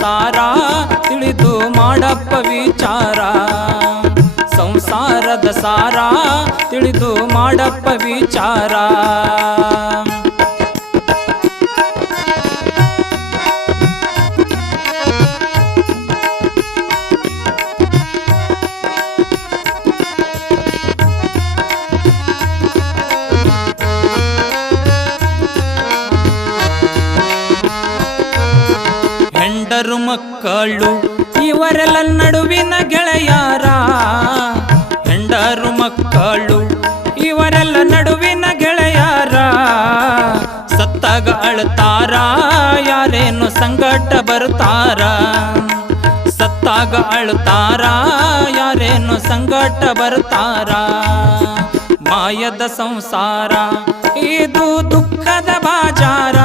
ಸಾರ ತಿಳಿದು ಮಾಡಪ್ಪ ವಿಚಾರ ಸಂಸಾರದ ಸಾರ ತಿಳಿದು ಮಾಡಪ್ಪ ವಿಚಾರ ಹೆಂಡರು ಮಕ್ಕಳು ಇವರೆಲ್ಲ ನಡುವಿನ ಗೆಳೆಯಾರ ಹೆಂಡರು ಮಕ್ಕಳು ಇವರೆಲ್ಲ ನಡುವಿನ ಗೆಳೆಯಾರ ಸತ್ತಾಗ ಅಳ್ತಾರ ಯಾರೇನು ಸಂಗಟ ಬರ್ತಾರ ಸತ್ತಾಗ ಅಳ್ತಾರ ಯಾರೇನು ಸಂಗಟ ಬರ್ತಾರ ಮಾಯದ ಸಂಸಾರ ಇದು ದುಃಖದ ಬಾಜಾರ